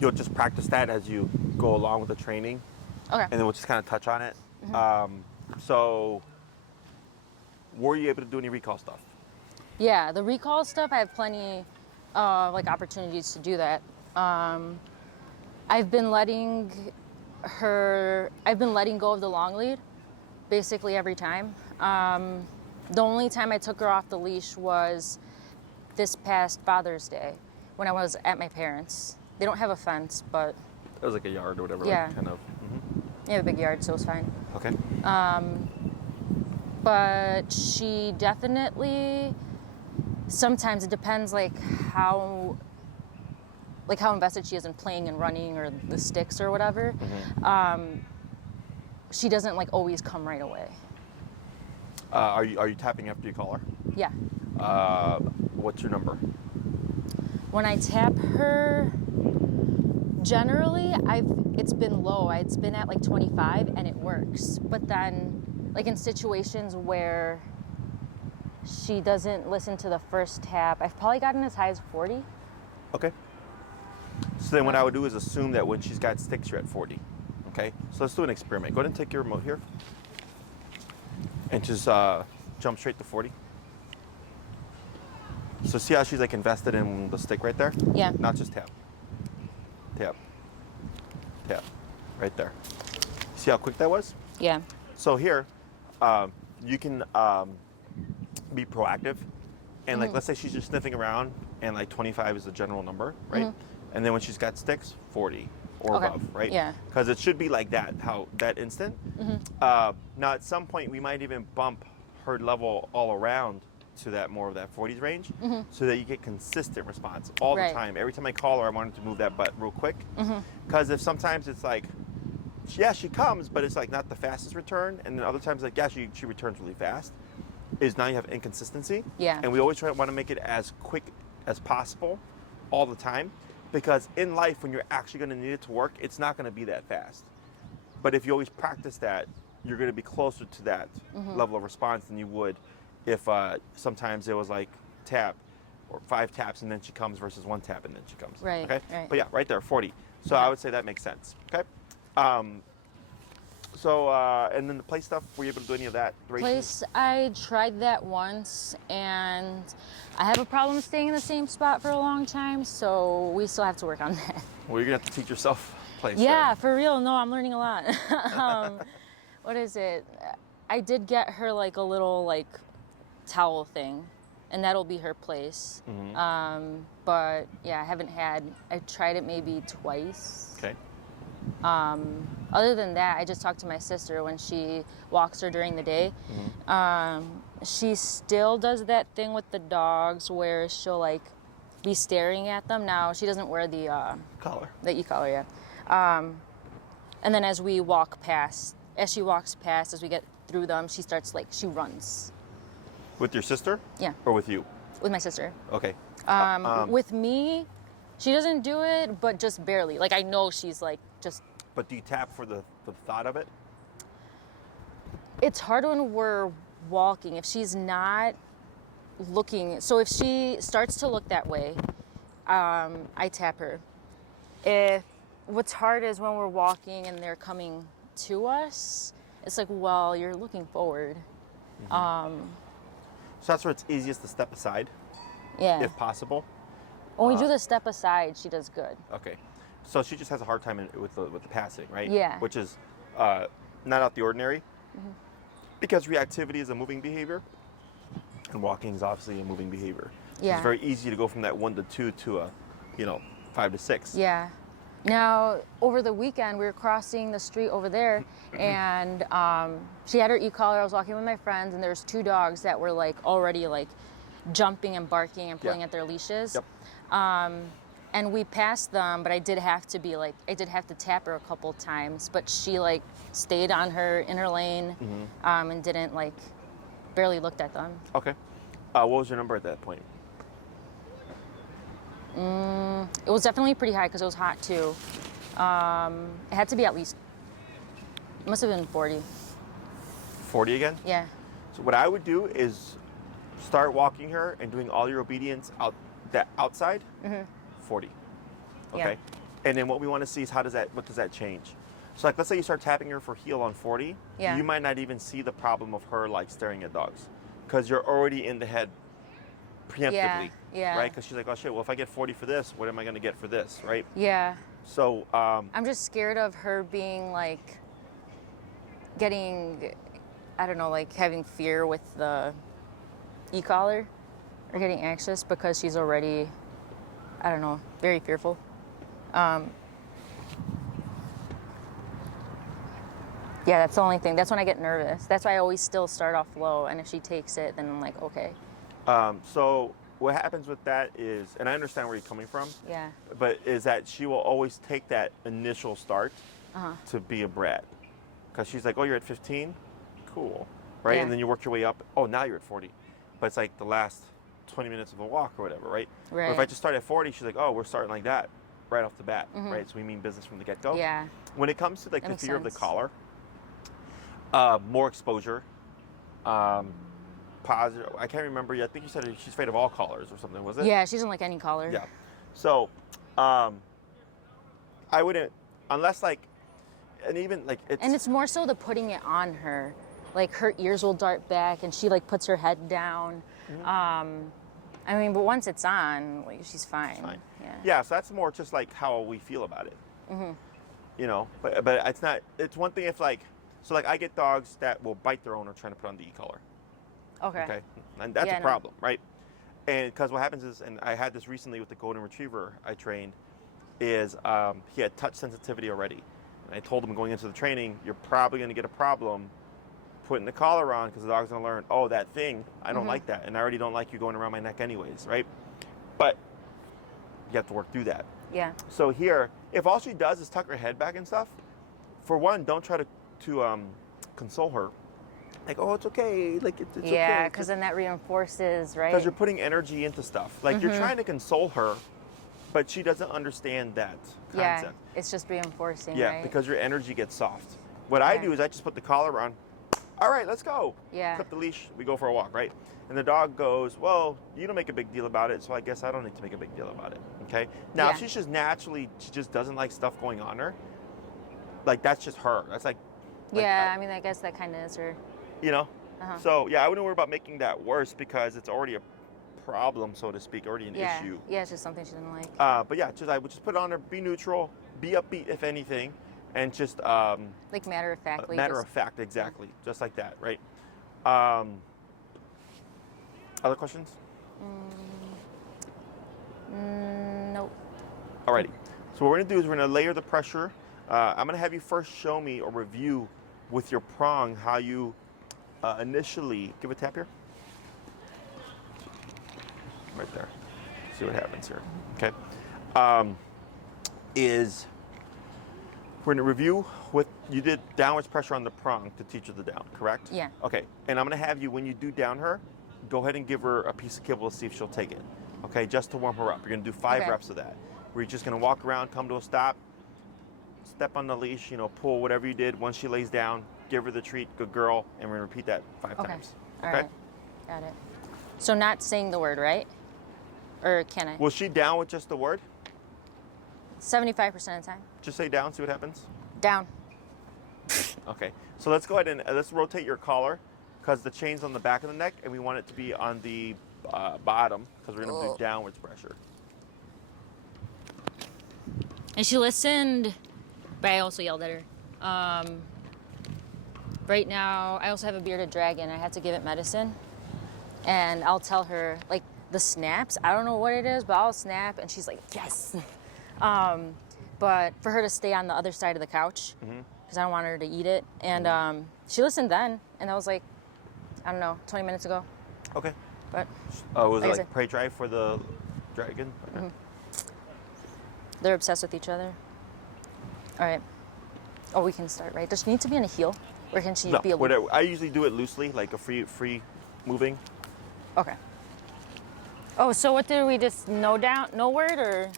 You'll just practice that as you go along with the training, Okay. and then we'll just kind of touch on it. So, were you able to do any recall stuff? Yeah, the recall stuff, I have plenty like opportunities to do that. I've been letting go of the long lead basically every time. The only time I took her off the leash was this past Father's Day when I was at my parents'. They don't have a fence, but It was like a yard or whatever, yeah, like, kind of. they have a big yard, so it's fine. Okay. But she definitely, sometimes it depends like how invested she is in playing and running or the sticks or whatever. She doesn't like always come right away. Are you tapping after you call her? Yeah. What's your number? When I tap her, generally it's been low. It's been at like 25 and it works. But then like in situations where she doesn't listen to the first tap, I've probably gotten as high as 40. Okay. So then what I would do is assume that when she's got sticks, you're at 40. Okay? So let's do an experiment. Go ahead and take your remote here. And just jump straight to 40. So see how she's like invested in the stick right there? Yeah. Not just tap. Tap. Tap. Right there. See how quick that was? Yeah. So here, you can be proactive. And like, let's say she's just sniffing around and like 25 is the general number, right? And then when she's got sticks, 40 or above, right? Yeah. Because it should be like that, that instant. Now at some point we might even bump her level all around to that more of that 40s range so that you get consistent response all the time. Every time I call her, I want her to move that butt real quick. Because if sometimes it's like, yeah, she comes, but it's like not the fastest return. And then other times like, yeah, she returns really fast. Is now you have inconsistency. Yeah. And we always want to make it as quick as possible all the time. Because in life, when you're actually going to need it to work, it's not going to be that fast. But if you always practice that, you're going to be closer to that level of response than you would if sometimes it was like tap or 5 taps and then she comes versus 1 tap and then she comes. Right. Okay. Right. But yeah, right there, 40. So I would say that makes sense. Okay. And then the play stuff, were you able to do any of that? Place, I tried that once, and I have a problem staying in the same spot for a long time, so we still have to work on that. Well, you're going to have to teach yourself place. Yeah, for real. No, I'm learning a lot. What is it? I did get her like a little like towel thing, and that'll be her place. But yeah, I tried it maybe twice. Okay. Other than that, I just talked to my sister when she walks her during the day. She still does that thing with the dogs where she'll like be staring at them. Now she doesn't wear the collar. The e-collar, yeah. And then as she walks past, as we get through them, she runs. With your sister? Yeah. Or with you? With my sister. Okay. With me, she doesn't do it, but just barely. Like I know she's like just. But do you tap for the thought of it? It's hard when we're walking. If she's not looking, so if she starts to look that way, I tap her. What's hard is when we're walking and they're coming to us, it's like, well, you're looking forward. So that's where it's easiest to step aside, if possible. When we do the step aside, she does good. Okay. So she just has a hard time with the passing, right? Yeah. Which is not out the ordinary. Because reactivity is a moving behavior, and walking is obviously a moving behavior. So Yeah. it's very easy to go from that 1 to 2 to a, 5 to 6. Yeah. Now, over the weekend, we were crossing the street over there, and she had her e-collar. I was walking with my friends, and there's 2 dogs that were like already like jumping and barking and pulling at their leashes. Yep. And we passed them, but I did have to tap her a couple times, but she like stayed on her in her lane, and didn't like, barely looked at them. Okay. What was your number at that point? It was definitely pretty high because it was hot too. It had to be at least, it must have been 40. 40 again? Yeah. So what I would do is start walking her and doing all your obedience out that outside, 40. Okay. Yeah. And then what we want to see is what does that change? So like, let's say you start tapping her for heel on 40. Yeah. You might not even see the problem of her like staring at dogs, because you're already in the head preemptively. Yeah. Right? Because she's like, oh shit, well if I get 40 for this, what am I going to get for this? Right? Yeah. So I'm just scared of her being like getting, I don't know, like having fear with the e-collar or getting anxious because she's already, I don't know, very fearful. Yeah, that's the only thing. That's when I get nervous. That's why I always still start off low, and if she takes it, then I'm like, okay. so what happens with that is, and I understand where you're coming from, Yeah. but is that she will always take that initial start to be a brat. Because she's like, oh, you're at 15? Cool. Right? Yeah. And then you work your way up. Oh, now you're at 40. But it's like the last 20 minutes of a walk or whatever, right? Right. Or if I just start at 40, she's like, oh, we're starting like that right off the bat, right? So we mean business from the get-go. Yeah. When it comes to like That the makes fear of the sense. collar, more exposure, positive. I can't remember yet. I think you said she's afraid of all collars or something, was it? Yeah, she doesn't like any collar. Yeah. So, I wouldn't, unless like, and even like it's. And it's more so the putting it on her. Like her ears will dart back and she like puts her head down. I mean, but once it's on, like, she's fine. Fine. Yeah. Yeah, so that's more just like how we feel about it. You know, but it's not. It's one thing if like, so like I get dogs that will bite their owner trying to put on the e-collar. Okay. And that's Yeah, a no. problem, right? And because what happens is, and I had this recently with the golden retriever I trained, is he had touch sensitivity already. And I told him going into the training, you're probably going to get a problem putting the collar on because the dog's going to learn, oh, that thing, I don't like that, and I already don't like you going around my neck anyways, right? But you have to work through that. Yeah. So here, if all she does is tuck her head back and stuff, for one, don't try to console her. Like, oh, it's okay. Like, it's okay. Yeah, because then that reinforces, right? Because you're putting energy into stuff. Like, you're trying to console her, but she doesn't understand that concept. Yeah, it's just reinforcing, Yeah, right? because your energy gets soft. What I do is I just put the collar on. All right, let's go. Yeah. Clip the leash. We go for a walk, right? And the dog goes, well, you don't make a big deal about it, so I guess I don't need to make a big deal about it. Okay? Now, if Yeah. she's just naturally, she just doesn't like stuff going on her, like, that's just her. That's like Yeah, I mean, I guess that kind of is her. you know? So, yeah, I wouldn't worry about making that worse because it's already a problem, so to speak, already an issue. Yeah, it's just something she didn't like. But yeah, I would just put it on her, be neutral, be upbeat if anything, and just Like matter of factly. matter of fact, exactly, just like that, right? Other questions? Nope. Alrighty. So what we're gonna do is we're gonna layer the pressure. I'm gonna have you first show me or review with your prong how you initially give a tap here. Right there. See what happens here. Okay. Is we're gonna review with you did downwards pressure on the prong to teach her the down, correct? Yeah. Okay. And I'm gonna have you when you do down her, go ahead and give her a piece of kibble to see if she'll take it. Okay, just to warm her up. You're gonna do 5 Okay. reps of that. Where you're just gonna walk around, come to a stop, step on the leash, pull whatever you did. Once she lays down, give her the treat, good girl, and we're gonna repeat that 5 Okay. times. All right. Got it. So not saying the word, right? Or can I? Was she down with just the word? 75% of the time. Just say down, see what happens. Down. Okay, so let's go ahead and let's rotate your collar because the chain's on the back of the neck and we want it to be on the bottom because we're gonna do downwards pressure. And she listened, but I also yelled at her. Right now, I also have a bearded dragon. I have to give it medicine. And I'll tell her, like, the snaps, I don't know what it is, but I'll snap, and she's like, yes. But for her to stay on the other side of the couch, because I don't want her to eat it. And she listened then, and that was like, I don't know, 20 minutes ago. Okay. But Was it like I like said- prey drive for the dragon? Okay. they're obsessed with each other. All right. Oh, we can start, right? Does she need to be on a heel? Or can she No, be a whatever. I usually do it loosely, like a free moving. Okay. Oh, so what did we just no word, or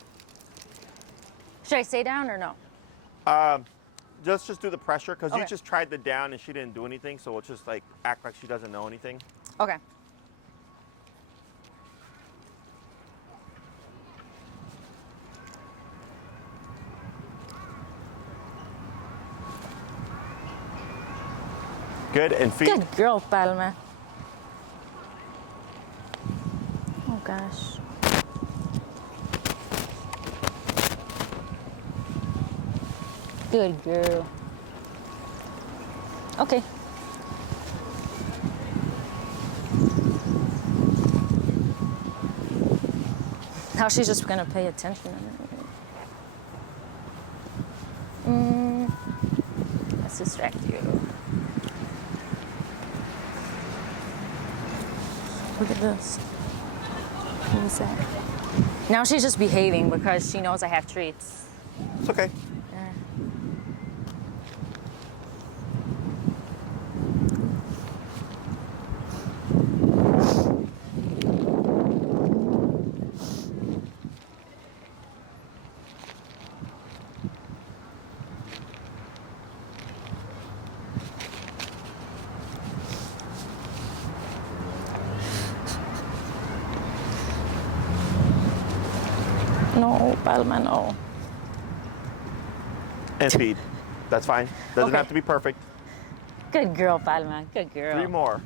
should I say down or no? Just do the pressure because you Okay. just tried the down and she didn't do anything, so we'll just like act like she doesn't know anything. Okay. Good, and feet. Good girl, Palma. Oh gosh. Good girl. Okay. Now she's just gonna pay attention. Let's distract you. Look at this. What was that? Now she's just behaving because she knows I have treats. It's okay. Yeah. No, Palma, no. And speed. That's fine. Doesn't Okay. have to be perfect. Good girl, Palma. Good girl. 3 more.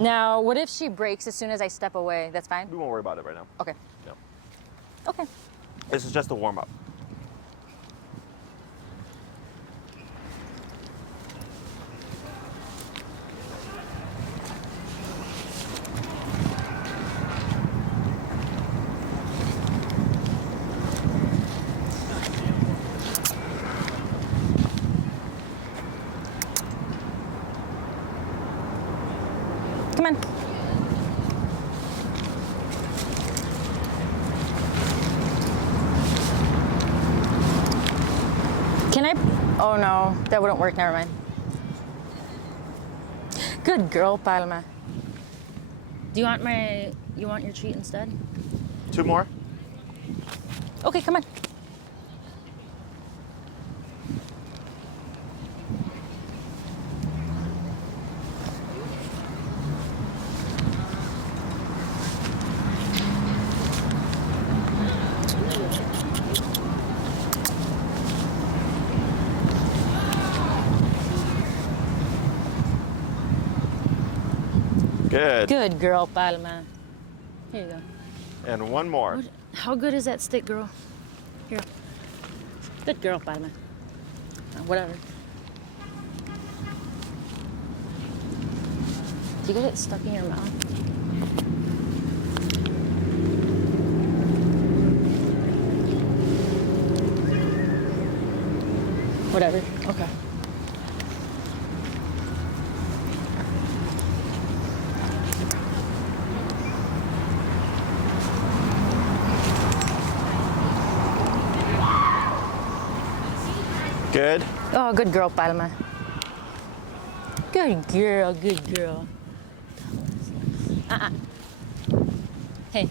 Now, what if she breaks as soon as I step away? That's fine? We won't worry about it right now. Okay. No. Okay. This is just a warm up. Come on. Can I? Oh no, that wouldn't work. Never mind. Good girl, Palma. Do you want you want your treat instead? 2 more. Okay, come on. Good. Good girl, Palma. Here you go. And 1 more. How good is that stick, girl? Here. Good girl, Palma. Whatever. Do you get it stuck in your mouth? Whatever. Okay. Good. Oh, good girl, Palma. Good girl, good girl. Hey.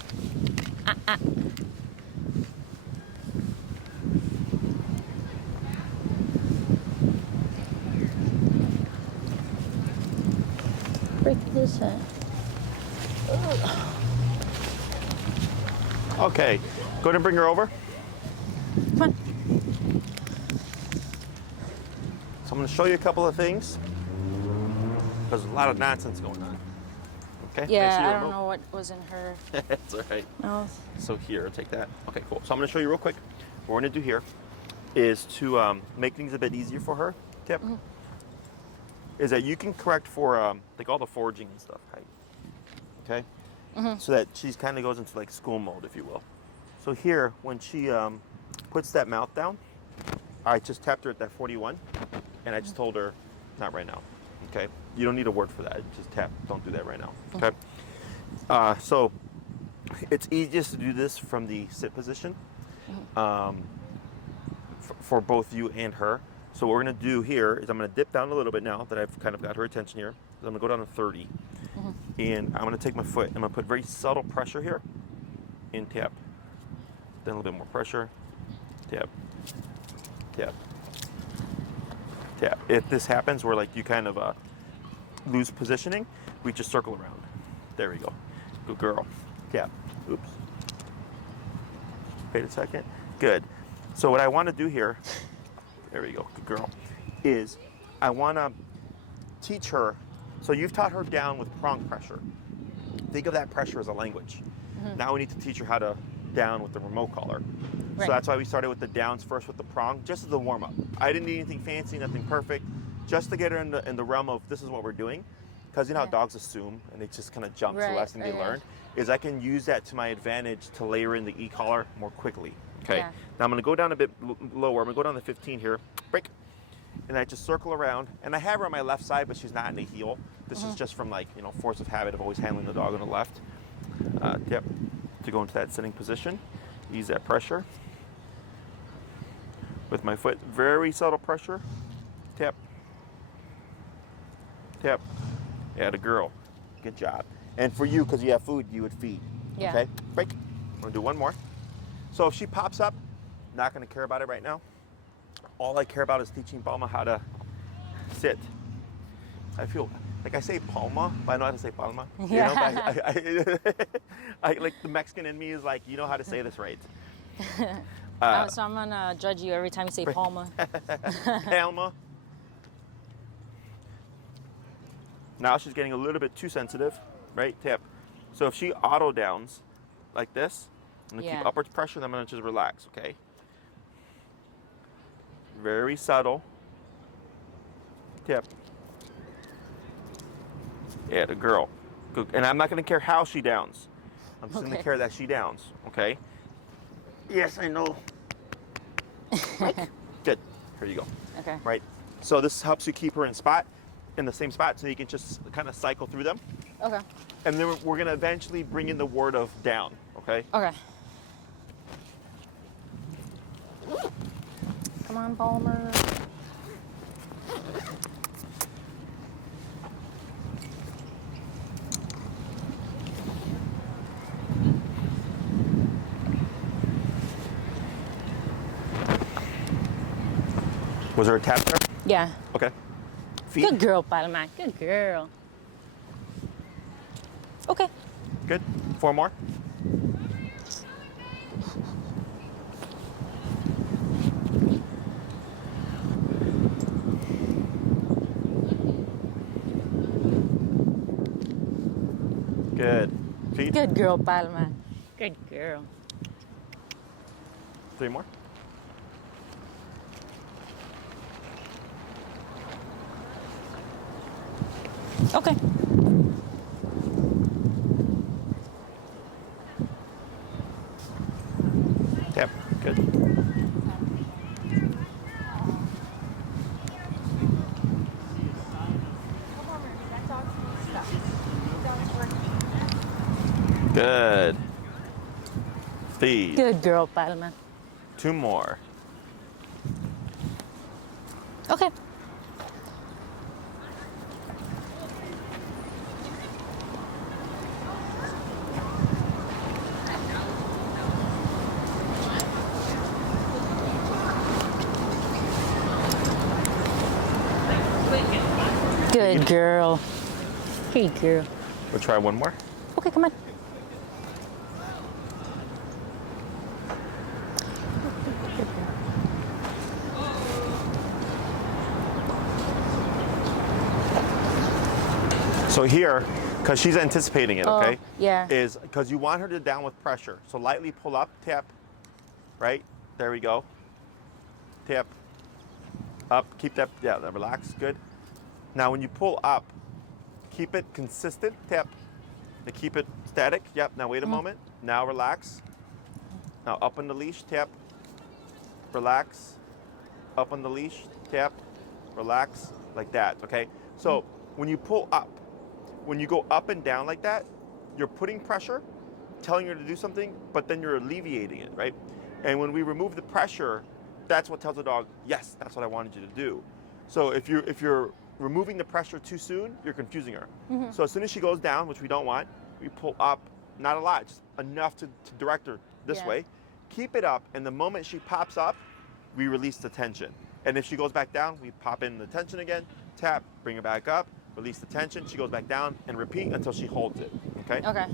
Break this head. Okay. Go ahead and bring her over. Come on. So I'm going to show you a couple of things. There's a lot of nonsense going on. Okay? Can see Yeah, your I don't remote? know what was in her It's all right. mouth. So here, take that. Okay, cool. So I'm going to show you real quick. What we're going to do here is to make things a bit easier for her. Tip is that you can correct for like all the foraging and stuff, right? Okay. So that she kind of goes into like school mode, if you will. So here, when she puts that mouth down, I just tapped her at that 41, and I just told her, not right now. Okay. You don't need a word for that. Just tap. Don't do that right now. Okay. So it's easiest to do this from the sit position for both you and her. So what we're going to do here is I'm going to dip down a little bit now that I've kind of got her attention here. I'm going to go down to 30. And I'm going to take my foot. I'm going to put very subtle pressure here and tap. Then a little bit more pressure. Tap. Tap. Tap. If this happens where like you kind of lose positioning, we just circle around. There we go. Good girl. Tap. Oops. Wait a second. Good. So what I want to do here, there we go, good girl, is I want to teach her. So you've taught her down with prong pressure. Think of that pressure as a language. Now we need to teach her how to down with the remote collar. Right. So that's why we started with the downs first with the prong, just as a warm up. I didn't need anything fancy, nothing perfect, just to get her in the realm of this is what we're doing. Because you know how dogs assume and they just kind of jump to the last thing they learned, is I can use that to my advantage to layer in the e-collar more quickly. Okay. Yeah. Now I'm going to go down a bit lower. I'm going to go down to 15 here. Break. And I just circle around. And I have her on my left side, but she's not in the heel. This is just from, like, you know, force of habit of always handling the dog on the left. Yep. To go into that sitting position. Ease that pressure. With my foot, very subtle pressure. Tap. Tap. Yeah, the girl. Good job. And for you, because you have food, you would feed. Yeah. Okay? Break. I'm going to do one more. So if she pops up, not going to care about it right now. All I care about is teaching Palma how to sit. I feel like I say Palma, but I know how to say Palma. Yeah. You know, I like the Mexican in me is like, you know how to say this right. So I'm gonna judge you every time you say Palma. Palma. Now she's getting a little bit too sensitive, right? Tap. So if she auto downs like this, I'm gonna keep upward pressure, then I'm gonna just relax, okay? Very subtle. Tap. Yeah, the girl. Good. And I'm not gonna care how she downs. I'm just gonna care that she downs, okay? Yes, I know. Good. Here you go. Okay. Right. So this helps you keep her in the same spot, so you can just kind of cycle through them. Okay. And then we're gonna eventually bring in the word of down, okay? Okay. Come on, Palmer. Was there a tap there? Yeah. Okay. Feet. Good girl, Palma. Good girl. Okay. Good. 4 more. Good. Feet. Good girl, Palma. Good girl. 3 more. Okay. Yep. Good. Good. Feed. Good girl, Palma. 2 more. Okay. Good girl. Good girl. We'll try 1 more. Okay, come on. So here, because she's anticipating it, okay? Yeah. Is because you want her to down with pressure. So lightly pull up, tap, right? There we go. Tap, up, keep that, yeah, relax, good. Now when you pull up, keep it consistent, tap, to keep it static. Yep, now wait a moment. Now relax. Now up on the leash, tap, relax. Up on the leash, tap, relax, like that, okay? So when you pull up, when you go up and down like that, you're putting pressure, telling her to do something, but then you're alleviating it, right? And when we remove the pressure, that's what tells the dog, yes, that's what I wanted you to do. So if you're removing the pressure too soon, you're confusing her. So as soon as she goes down, which we don't want, we pull up, not a lot, just enough to direct her this way. Keep it up, and the moment she pops up, we release the tension. And if she goes back down, we pop in the tension again, tap, bring her back up, release the tension, she goes back down, and repeat until she holds it, okay? Okay.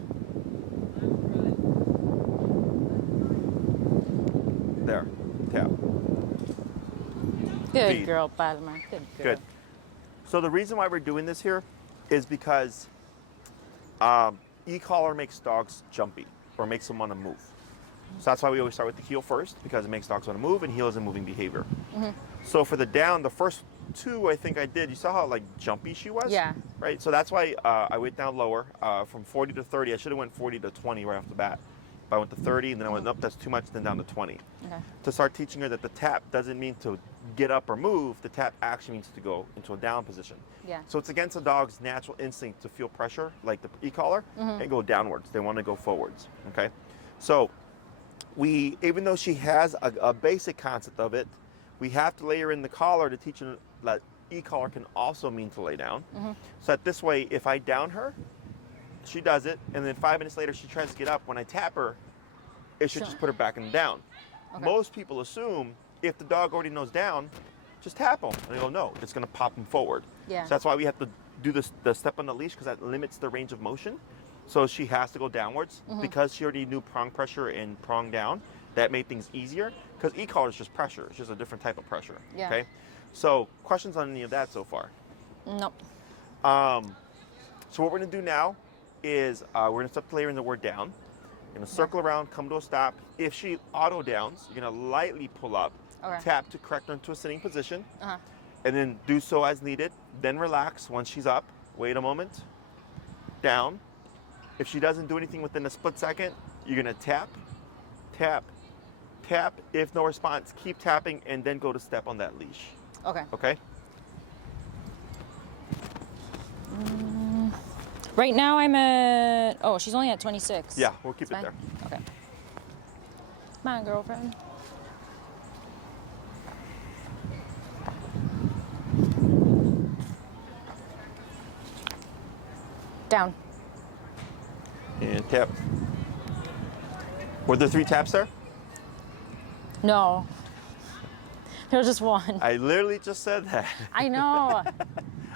There, tap. Good Feed. girl, Palma. Good girl. Good. So the reason why we're doing this here is because e-collar makes dogs jumpy or makes them want to move. So that's why we always start with the heel first, because it makes dogs want to move, and heel is a moving behavior. So for the down, the first two I think I did, you saw how like jumpy she was? Yeah. Right? So that's why I went down lower from 40 to 30. I should have went 40 to 20 right off the bat. But I went to 30 and then I went up, that's too much, then down to 20. Okay. To start teaching her that the tap doesn't mean to get up or move, the tap actually means to go into a down position. Yeah. So it's against a dog's natural instinct to feel pressure, like the e-collar, and go downwards. They want to go forwards, okay? So even though she has a basic concept of it, we have to layer in the collar to teach her that e-collar can also mean to lay down. So that this way, if I down her, she does it, and then 5 minutes later she tries to get up. When I tap her, it should just put her back in the down. Okay. Most people assume if the dog already knows down, just tap him. And they go, no, it's going to pop him forward. Yeah. So that's why we have to do the step on the leash, because that limits the range of motion. So she has to go downwards. Because she already knew prong pressure and prong down, that made things easier. Because e-collar is just pressure. It's just a different type of pressure. Yeah. Okay. So questions on any of that so far? Nope. So what we're going to do now is we're going to start layering the word down. You're going to circle around, come to a stop. If she auto downs, you're going to lightly pull up, tap to correct her into a sitting position, and then do so as needed. Then relax once she's up. Wait a moment. Down. If she doesn't do anything within a split second, you're going to tap, tap, tap. If no response, keep tapping, and then go to step on that leash. Okay. Okay? Right now I'm at, oh, she's only at 26. Yeah, we'll keep That's it fine. there. Okay. Come on, girlfriend. Down. And tap. Were there 3 taps there? No. There was just one. I literally just said that. I know.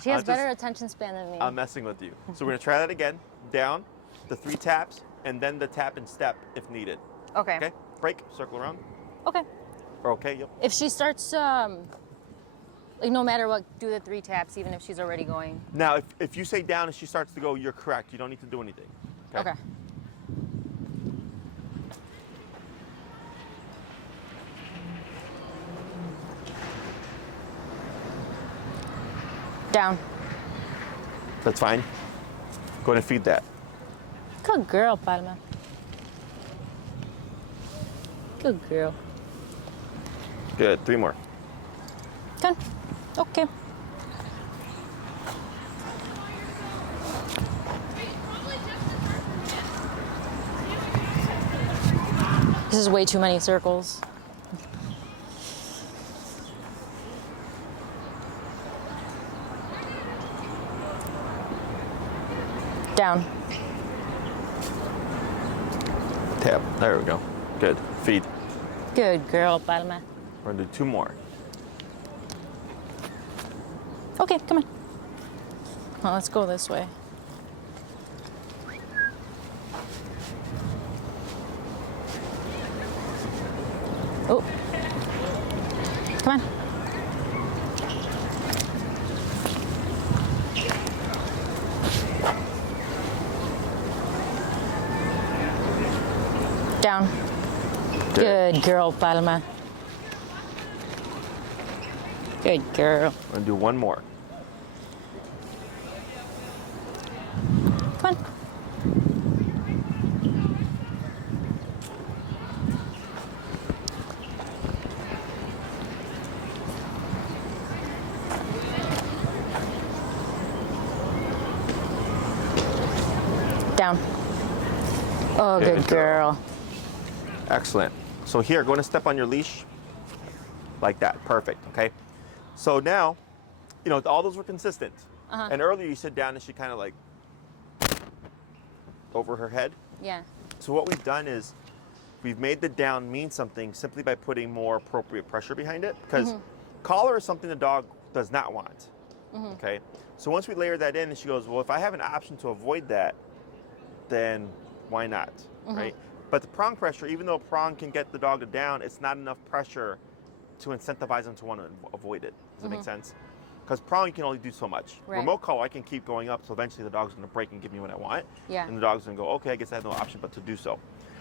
She has I'm better attention span than me. I'm messing with you. So we're gonna try that again. Down, the 3 taps, and then the tap and step if needed. Okay. Okay? Break, circle around. Okay. Okay, yep. If she starts, like no matter what, do the 3 taps, even if she's already going. Now, if you say down and she starts to go, you're correct. You don't need to do anything. Okay. Down. That's fine. Go ahead and feed that. Good girl, Palma. Good girl. Good. 3 more. Done. Okay. This is way too many circles. Down. Tap. There we go. Good. Feed. Good girl, Palma. We're gonna do 2 more. Okay, come on. Well, let's go this way. Oh. Come on. Down. Good girl, Palma. Good girl. We're gonna do 1 more. Come on. Down. Oh, good girl. Excellent. So here, go ahead and step on your leash. Like that. Perfect. Okay. So now, you know, all those were consistent. And earlier you sit down and she kind of like over her head. Yeah. So what we've done is we've made the down mean something simply by putting more appropriate pressure behind it, because collar is something the dog does not want. Okay. So once we layer that in and she goes, well, if I have an option to avoid that, then why not? Right. But the prong pressure, even though prong can get the dog to down, it's not enough pressure to incentivize them to want to avoid it. Does that make sense? Because Prong can only do so much. Right. Remote collar, I can keep going up, so eventually the dog's going to break and give me what I want. Yeah. And the dog's going to go, okay, I guess I have no option but to do so.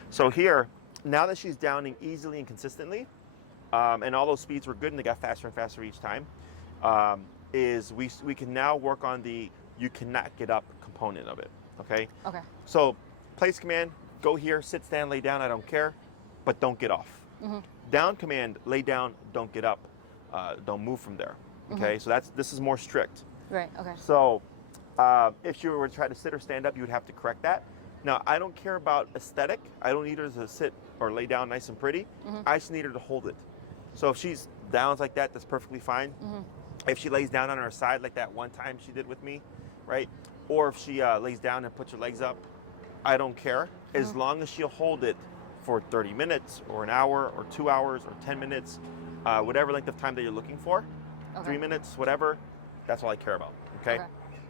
So here, now that she's downing easily and consistently, and all those speeds were good and they got faster and faster each time, is we can now work on the you cannot get up component of it, okay? Okay. So place command, go here, sit, stand, lay down, I don't care, but don't get off. Down command, lay down, don't get up, don't move from there, okay? So this is more strict. Right, okay. So if you were to try to sit or stand up, you would have to correct that. Now, I don't care about aesthetic. I don't need her to sit or lay down nice and pretty. I just need her to hold it. So if she's down like that, that's perfectly fine. If she lays down on her side like that one time she did with me, right? Or if she lays down and puts her legs up, I don't care. As long as she'll hold it for 30 minutes or an hour or 2 hours or 10 minutes, whatever length of time that you're looking for, 3 minutes, whatever, that's all I care about, okay?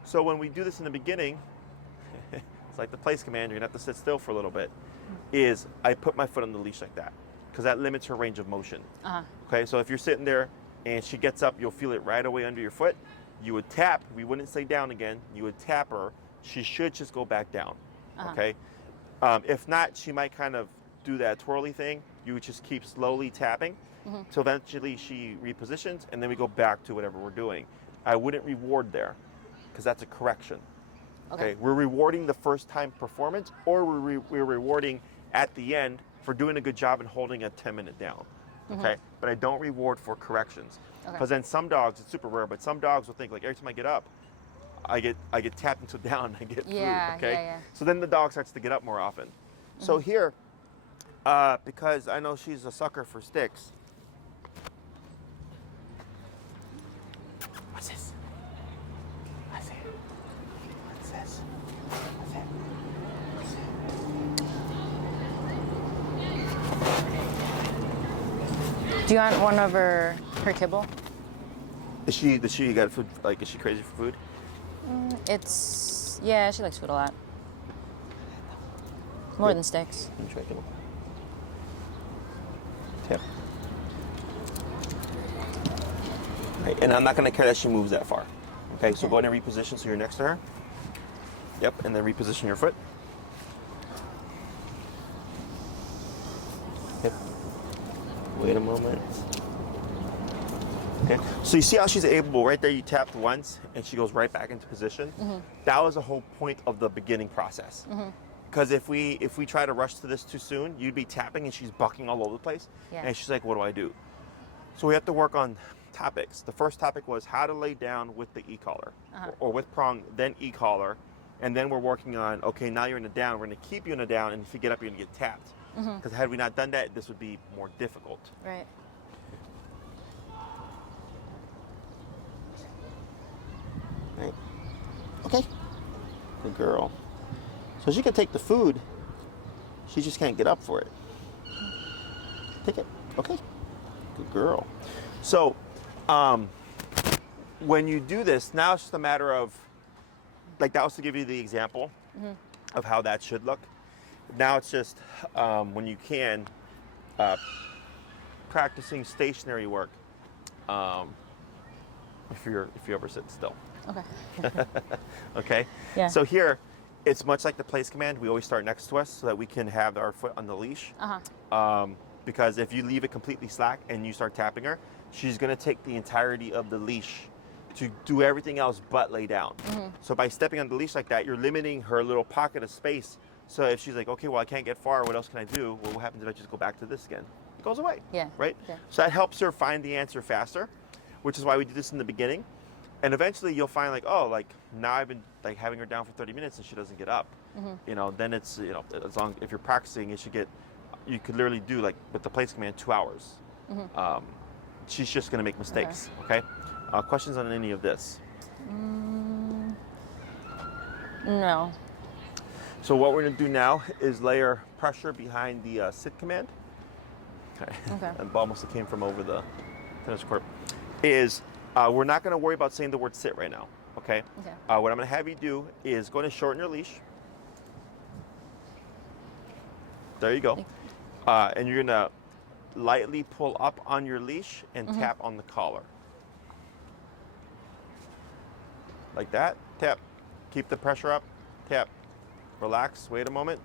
So when we do this in the beginning, it's like the place command, you're gonna have to sit still for a little bit, is I put my foot on the leash like that, because that limits her range of motion. Okay, so if you're sitting there and she gets up, you'll feel it right away under your foot. You would tap, we wouldn't say down again, you would tap her, she should just go back down, okay? If not, she might kind of do that twirly thing. You would just keep slowly tapping till eventually she repositions, and then we go back to whatever we're doing. I wouldn't reward there, because that's a correction. Okay, we're rewarding the first time performance, or we're rewarding at the end for doing a good job and holding a 10-minute down. Okay, but I don't reward for corrections, because then some dogs, it's super rare, but some dogs will think like every time I get up, I get tapped into down, I get food. Okay, so then the dog starts to get up more often. So here, because I know she's a sucker for sticks. What's this? What's it? What's this? What's it? What's it? Do you want one of her kibble? Does she got food? Like, is she crazy for food? Yeah, she likes food a lot. More than sticks. Let me try kibble. Tap. Right, and I'm not going to care that she moves that far. Okay, so go ahead and reposition so you're next to her. Yep, and then reposition your foot. Yep. Wait a moment. Okay, so you see how she's able, right there you tapped once and she goes right back into position? That was the whole point of the beginning process. Because if we try to rush to this too soon, you'd be tapping and she's bucking all over the place. And she's like, what do I do? So we have to work on topics. The first topic was how to lay down with the e-collar, or with prong, then e-collar. And then we're working on, okay, now you're in a down, we're gonna keep you in a down, and if you get up, you're gonna get tapped. Because had we not done that, this would be more difficult. Right. Right. Okay. Good girl. So she can take the food, she just can't get up for it. Take it. Okay. Good girl. So, when you do this, now it's just a matter of, like that was to give you the example of how that should look. Now it's just, when you can, practicing stationary work, if you ever sit still. Okay. Okay? Yeah. So here, it's much like the place command. We always start next to us so that we can have our foot on the leash. Because if you leave it completely slack and you start tapping her, she's going to take the entirety of the leash to do everything else but lay down. So by stepping on the leash like that, you're limiting her little pocket of space. So if she's like, okay, well, I can't get far, what else can I do? Well, what happens if I just go back to this again? It goes away. Right? So that helps her find the answer faster, which is why we do this in the beginning. And eventually you'll find like, oh, like now I've been like having her down for 30 minutes and she doesn't get up. You know, then it's, you know, as long, if you're practicing, you could literally do like with the place command 2 hours. She's just going to make mistakes. Okay. Questions on any of this? No. So what we're going to do now is layer pressure behind the sit command. Okay. And ball must have came from over the tennis court. We're not going to worry about saying the word sit right now. Okay. What I'm going to have you do is go ahead and shorten your leash. There you go. And you're going to lightly pull up on your leash and tap on the collar. like that, tap. Keep the pressure up, tap. Relax, wait a moment.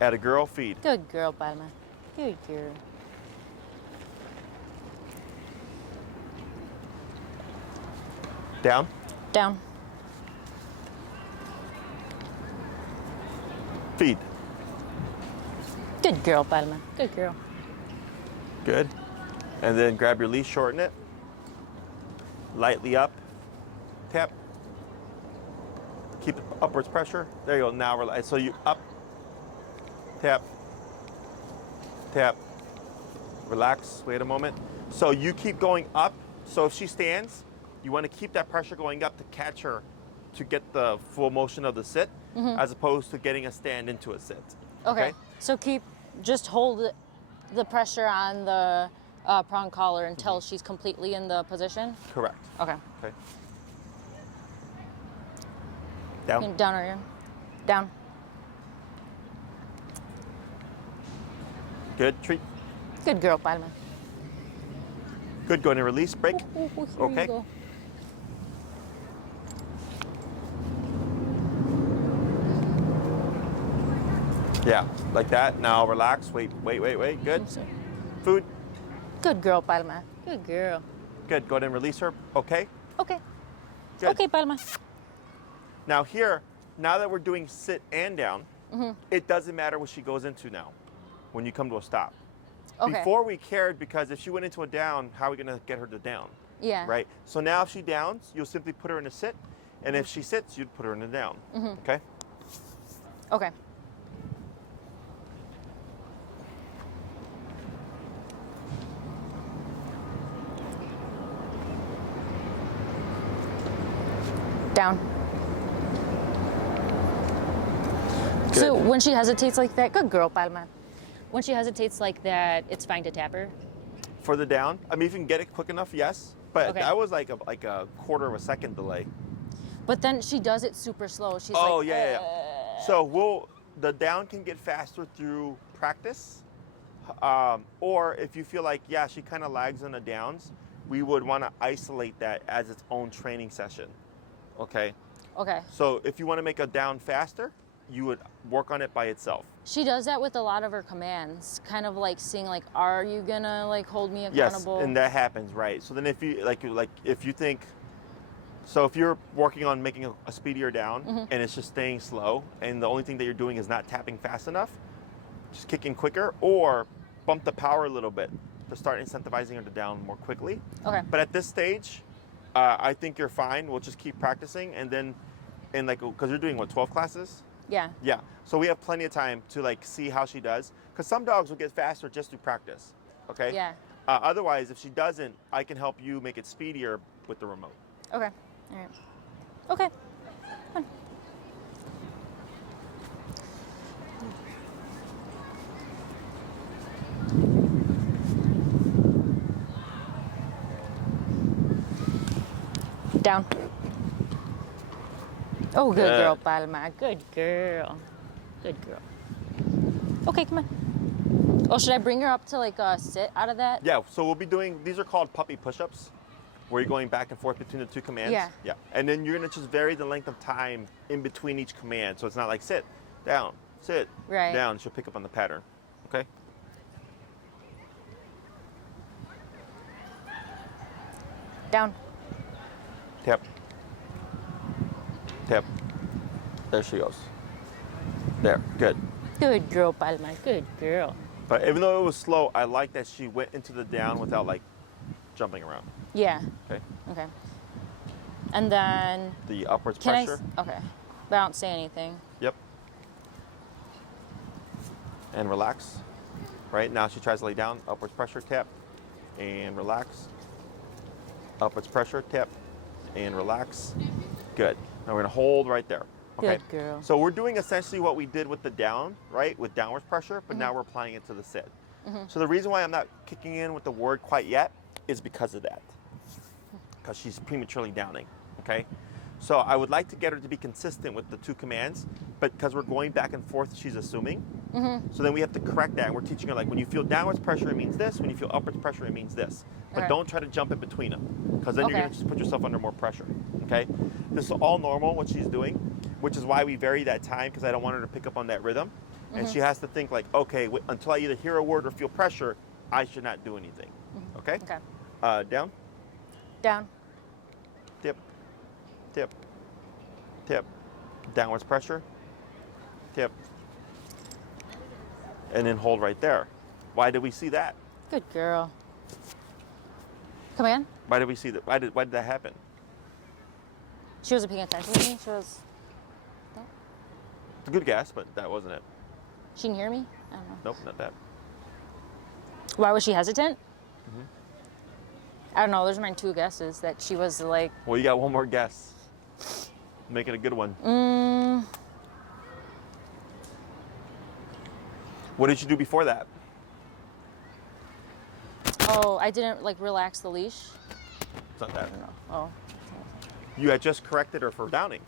Add a girl, feed. Good girl, Palma. Good girl. Down. Down. Feed. Good girl, Palma. Good girl. Good. And then grab your leash, shorten it. Lightly up, tap. Keep upwards pressure. There you go, now relax. So you up, tap, tap, relax, wait a moment. So you keep going up. So if she stands, you want to keep that pressure going up to catch her to get the full motion of the sit, as opposed to getting a stand into a sit. Okay. So just hold the pressure on the prong collar until she's completely in the position? Correct. Okay. Okay. Down. Down or in? Down. Good, treat. Good girl, Palma. Good, go ahead and release, break. Here Okay. you go. Yeah, like that. Now relax, wait, good. Food. Good girl, Palma. Good girl. Good, go ahead and release her, okay? Okay. Good. Okay, Palma. Now here, now that we're doing sit and down, it doesn't matter what she goes into now when you come to a stop. Okay. Before we cared because if she went into a down, how are we gonna get her to down? Yeah. Right? So now if she downs, you'll simply put her in a sit, and if she sits, you'd put her in a down, okay? Okay. Down. Good. So when she hesitates like that, good girl, Palma. When she hesitates like that, it's fine to tap her? For the down, I mean, if you can get it quick enough, yes. But Okay. that was like a quarter of a second delay. But then she does it super slow. She's Oh, like, yeah. So the down can get faster through practice. Or if you feel like, yeah, she kind of lags on the downs, we would want to isolate that as its own training session. Okay? Okay. So if you want to make a down faster, you would work on it by itself. She does that with a lot of her commands, kind of like seeing like, are you gonna like hold me Yes, accountable? and that happens, right? So then if you if you think, so if you're working on making a speedier down and it's just staying slow, and the only thing that you're doing is not tapping fast enough, just kicking quicker or bump the power a little bit to start incentivizing her to down more quickly. Okay. But at this stage, I think you're fine. We'll just keep practicing, and then, because you're doing what, 12 classes? Yeah. Yeah. So we have plenty of time to like see how she does, because some dogs will get faster just through practice. Okay. Yeah. Otherwise, if she doesn't, I can help you make it speedier with the remote. Okay. All right. Okay. Fun. Down. Oh, good girl, Palma. Good girl. Good girl. Okay, come on. Oh, should I bring her up to like sit out of that? Yeah. So we'll be doing, these are called puppy push-ups, where you're going back and forth between the two commands. Yeah. Yeah. And then you're gonna just vary the length of time in between each command. So it's not like sit, down, sit, Right. down. She'll pick up on the pattern. Okay. Down. Tap. Tap. There she goes. There. Good. Good girl, Palma. Good girl. But even though it was slow, I like that she went into the down without like jumping around. Yeah. Okay. Okay. And then The upwards can pressure. Okay. But I don't say anything. Yep. And relax. Right now she tries to lay down. Upwards pressure, tap, and relax. Upwards pressure, tap, and relax. Good. Now we're gonna hold right there. Okay. Good girl. So we're doing essentially what we did with the down, right? With downwards pressure, but now we're applying it to the sit. So the reason why I'm not kicking in with the word quite yet is because of that. Because she's prematurely downing. Okay. So I would like to get her to be consistent with the 2 commands, but because we're going back and forth, she's assuming. So then we have to correct that, and we're teaching her, like, when you feel downwards pressure, it means this. When you feel upwards pressure, it means this. But Okay. don't try to jump in between them, because then you're Okay. going to just put yourself under more pressure, okay? This is all normal, what she's doing, which is why we vary that time, because I don't want her to pick up on that rhythm. And she has to think, like, okay, until I either hear a word or feel pressure, I should not do anything, okay? Okay. Down, Down. tip, tip, tip, downwards pressure, tip, and then hold right there. Why did we see that? Good girl. Come again? Why did we see that? Why did that happen? She wasn't paying attention to me. She was. It's a good guess, but that wasn't it. She didn't hear me? I don't know. Nope, not that. Why was she hesitant? I don't know. Those are my 2 guesses. That she was like. Well, you got one more guess. Make it a good one. What did you do before that? Oh, I didn't like relax the leash. It's not that. I don't know. Oh. You had just corrected her for downing,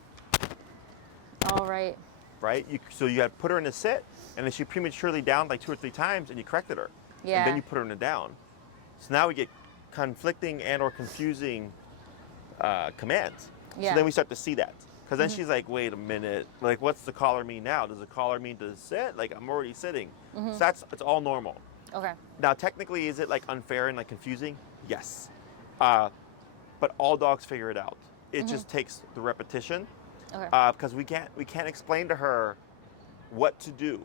All right. right? So you had put her in a sit, and then she prematurely downed like 2 or 3 times, and you corrected her. Yeah. And then you put her in a down. So now we get conflicting and or confusing commands. Yeah. So then we start to see that. Because then she's like, wait a minute, like what's the collar mean now? Does the collar mean to sit? Like I'm already sitting. So it's all normal. Okay. Now technically, is it like unfair and like confusing? Yes. But all dogs figure it out. It just takes the repetition. Okay. Because we can't explain to her what to do,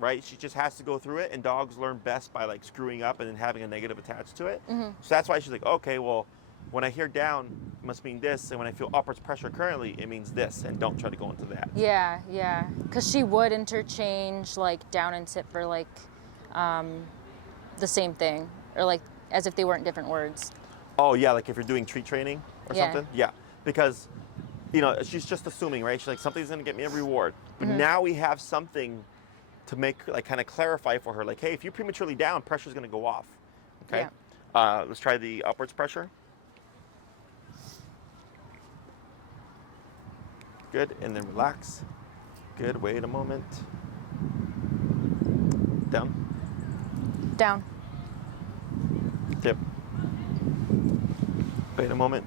right? She just has to go through it, and dogs learn best by like screwing up and then having a negative attached to it. So that's why she's like, okay, well, when I hear down, it must mean this, and when I feel upwards pressure currently, it means this, and don't try to go into that. Yeah, yeah. Because she would interchange like down and sit for like the same thing, or like as if they weren't different words. Oh yeah, like if you're doing treat training or Yeah. something. Yeah, because she's just assuming, right? She's like, something's gonna get me a reward. But now we have something to make like kind of clarify for her, like, hey, if you prematurely down, pressure's gonna go off. Okay. Yeah. Let's try the upwards pressure. Good, and then relax. Good, wait a moment. Down, Down. tip. Wait a moment.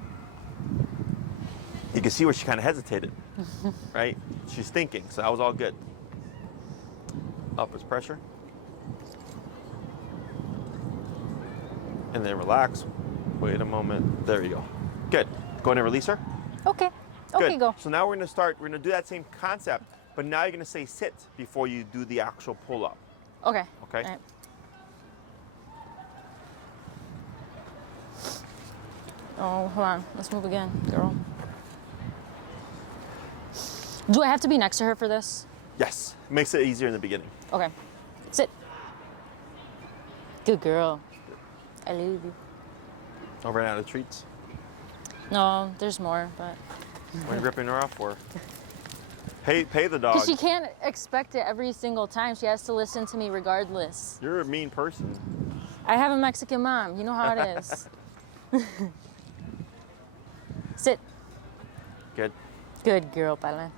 You can see where she kind of hesitated, right? She's thinking, so that was all good. Upwards pressure. And then relax. Wait a moment. There you go. Good. Go ahead and release her. Okay. Good. Okay, go. So now we're gonna do that same concept, but now you're gonna say sit before you do the actual pull up. Okay. Okay. All right. Oh, hold on. Let's move again, girl. Do I have to be next to her for this? Yes. Makes it easier in the beginning. Okay. Sit. Good girl. I love you. I ran out of treats. No, there's more, but What are you ripping her off for? Pay the dog. because she can't expect it every single time. She has to listen to me regardless. You're a mean person. I have a Mexican mom. You know how it is. Sit. Good. Good girl, Palma.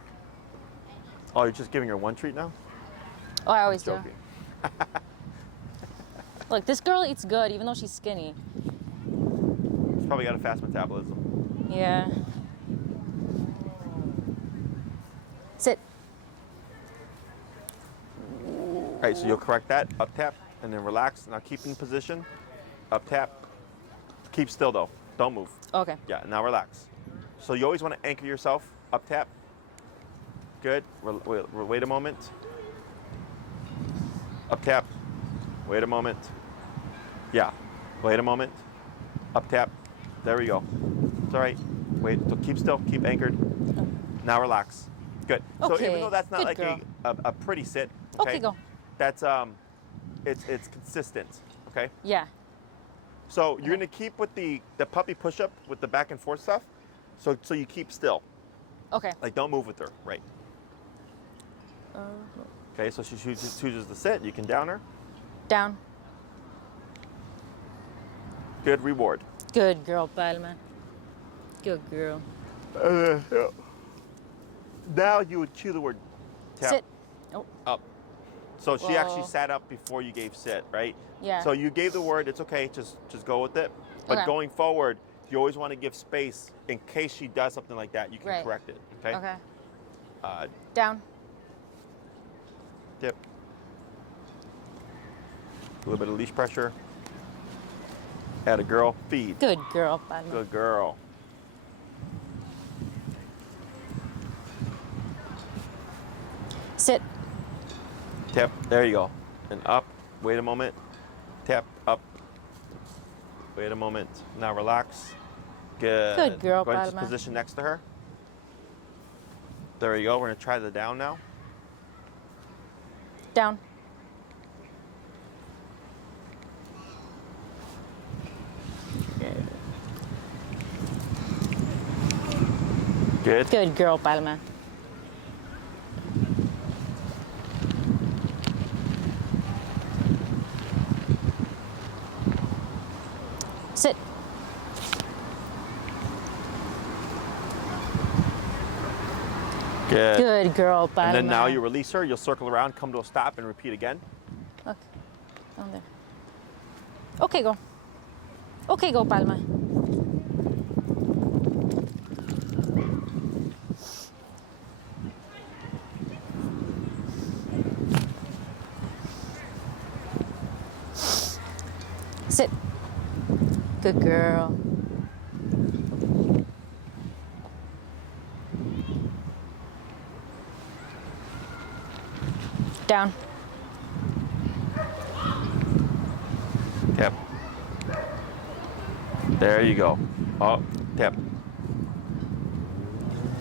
Oh, you're just giving her one treat now? Oh, I always do. Joking. Look, this girl eats good, even though she's skinny. She's probably got a fast metabolism. Yeah. Sit. All right, so you'll correct that. Up tap, and then relax. Now keep in position. Up tap. Keep still though. Don't move. Okay. Yeah, now relax. So you always want to anchor yourself. Up tap. Good. Wait a moment. Up tap. Wait a moment. Yeah. Wait a moment. Up tap. There we go. It's all right. Wait. So keep still. Keep anchored. Now relax. Good. So Okay, even though that's not good like girl. a pretty sit, Okay, go. That's it's consistent. Okay. Yeah. So you're gonna keep with the puppy push-up with the back and forth stuff. So you keep still. Okay. Like don't move with her. Right. Okay. So she chooses the sit. You can down her. Down. Good reward. Good girl, Palma. Good girl. Yeah. Now you would cue the word tap. Sit. Oh. Up. So she Whoa. actually sat up before you gave sit, right? Yeah. So you gave the word, it's okay, just go with it. But Okay. going forward, you always want to give space in case she does something like that, you can Right. correct it, okay? Okay. Down. Tip. A little bit of leash pressure. Add a girl, feed. Good girl, Palma. Good girl. Sit. Tap, there you go. And up, wait a moment. Tap, up. Wait a moment. Now relax. Good. Good girl, Go into Palma. position next to her. There you go. We're gonna try the down now. Down. Good. Good girl, Palma. Sit. Good. Good girl, Palma. And then now you release her. You'll circle around, come to a stop, and repeat again. Okay. Down there. Okay, go. Okay, go, Palma. Sit. Good girl. Down. Tap. There you go. Oh, tap.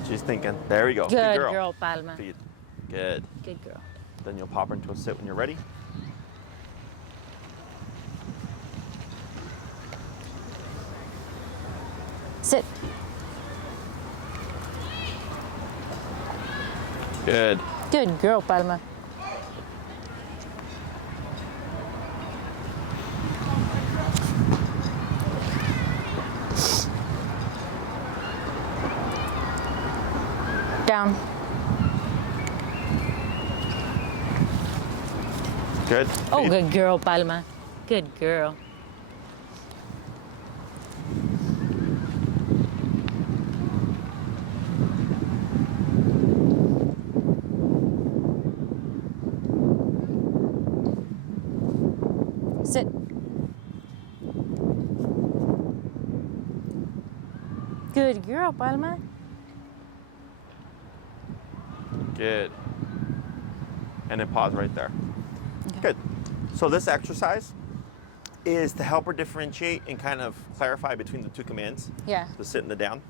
She's thinking. There you go. Good girl, Palma. Feed. Good. Good girl. Then you'll pop her into a sit when you're ready. Sit. Good. Good girl, Palma. Down. Good. Oh, Feed. good girl, Palma. Good girl. Sit. Good girl, Palma. Good. And then pause right there. Okay. Good. So this exercise is to help her differentiate and kind of clarify between the two commands, Yeah. the sit and the down.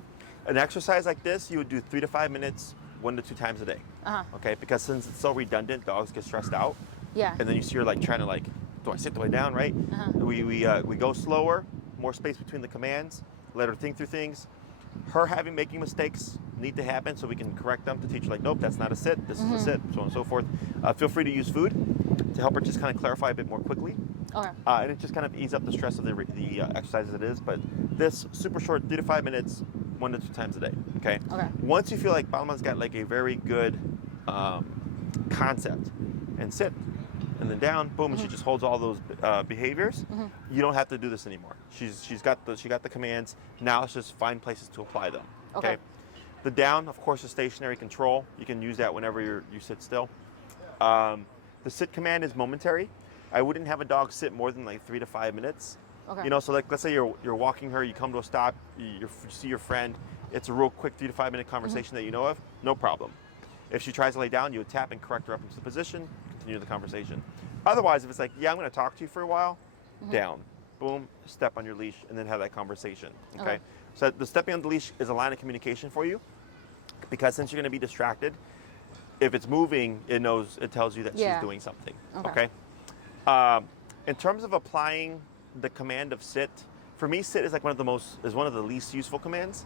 An exercise like this, you would do 3 to 5 minutes, 1 to 2 times a day. Uh-huh. Okay, because since it's so redundant, dogs get stressed out. Yeah. And then you see her like trying to like, do I sit, do I down, right? Uh-huh. We go slower, more space between the commands, let her think through things. Her making mistakes need to happen so we can correct them to teach her like, nope, that's not a sit, this is a sit, so on and so forth. Feel free to use food to help her just kind of clarify a bit more quickly. Okay. And it just kind of ease up the stress of the exercise as it is. But this super short, 3 to 5 minutes, 1 to 2 times a day. Okay. Okay. Once you feel like Palma's got like a very good concept, and sit, and then down, boom, and she just holds all those behaviors. You don't have to do this anymore. She got the commands. Now it's just find places to apply them. Okay. The down, of course, is stationary control. You can use that whenever you sit still. The sit command is momentary. I wouldn't have a dog sit more than like 3 to 5 minutes. Okay. You know, so like let's say you're walking her, you come to a stop, you see your friend. It's a real quick 3 to 5 minute conversation that you know of. No problem. If she tries to lay down, you would tap and correct her up into the position, continue the conversation. Otherwise, if it's like, yeah, I'm going to talk to you for a while, down, boom, step on your leash, and then have that conversation. Okay. So the stepping on the leash is a line of communication for you, because since you're going to be distracted, if it's moving, it tells you that she's doing something. Okay. In terms of applying the command of sit, for me, sit is like one of the least useful commands,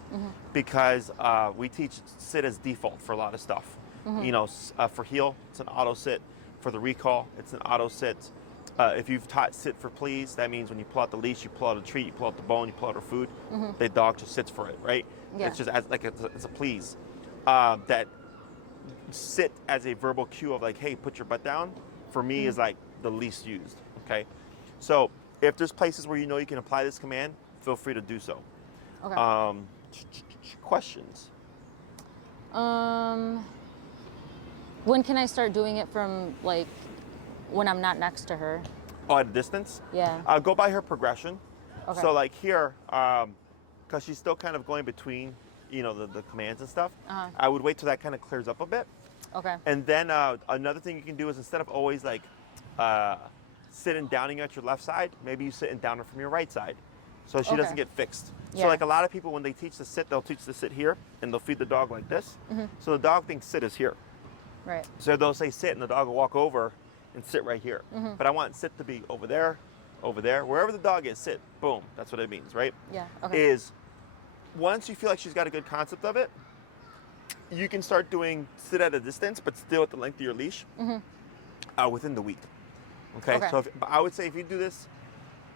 because we teach sit as default for a lot of stuff. You know, for heel, it's an auto sit. For the recall, it's an auto sit. If you've taught sit for please, that means when you pull out the leash, you pull out a treat, you pull out the bone, you pull out her food, the dog just sits for it, right? Yeah. It's just it's a please. That sit as a verbal cue of like, hey, put your butt down, for me is like the least used, okay? So if there's places where you know you can apply this command, feel free to do so. Okay. Questions? When can I start doing it from like when I'm not next to her? Oh, at a distance? Yeah. Go by her progression. Okay. So like here, because she's still kind of going between, the commands and stuff, I would wait till that kind of clears up a bit. Okay. And then another thing you can do is instead of always like sitting downing at your left side, maybe you sit and down her from your right side, so she doesn't get fixed. Yeah. So like a lot of people when they teach to sit, they'll teach to sit here, and they'll feed the dog like this. So the dog thinks sit is here. Right. So they'll say sit, and the dog will walk over and sit right here. But I want sit to be over there, wherever the dog is, sit. Boom. That's what it means, right? Yeah. Okay. Is once you feel like she's got a good concept of it, you can start doing sit at a distance, but still at the length of your leash within the week. Okay. So I would say if you do this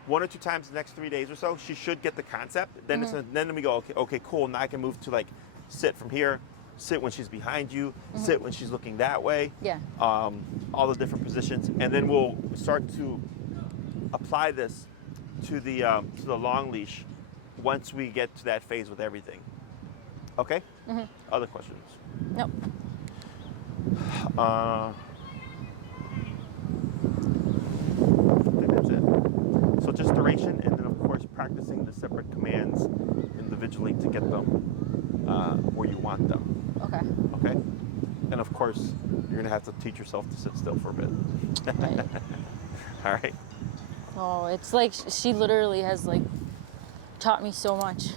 1 or 2 times the next 3 days or so, she should get the concept. Then then we go, okay, cool. Now I can move to like sit from here, sit when she's behind you, sit when she's looking that way. Yeah. All the different positions, and then we'll start to apply this to the long leash once we get to that phase with everything. Okay. Other questions? Nope. I think that's it. So just duration, and then of course practicing the separate commands individually to get them where you want them. Okay. Okay. And of course, you're gonna have to teach yourself to sit still for a bit. Right. All right. Oh, it's like she literally has like taught me so much.